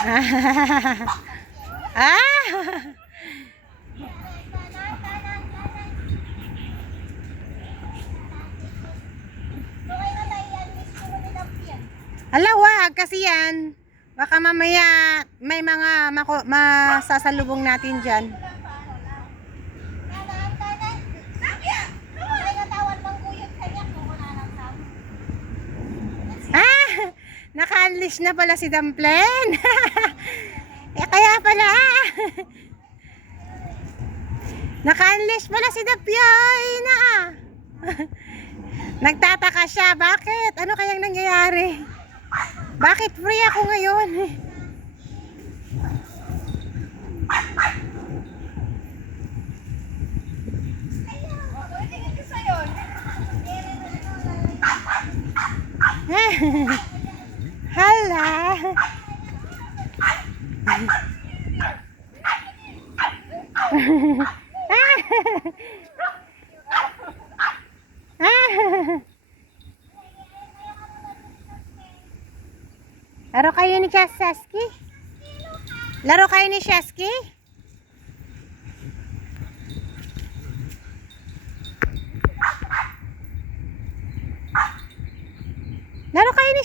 ah! Ala, wag kasi yan. Baka mamaya may mga masasalubong natin dyan. Ah! Naka-unleash na pala si Dumplen. eh, kaya pala. Naka-unleash pala si Dapyoy na. Nagtataka siya. Bakit? Ano kayang nangyayari? Bakit free ako ngayon? Hala. Laro kayo ni Chesaski? Laro kayo ni Cheski? Laro kayo ni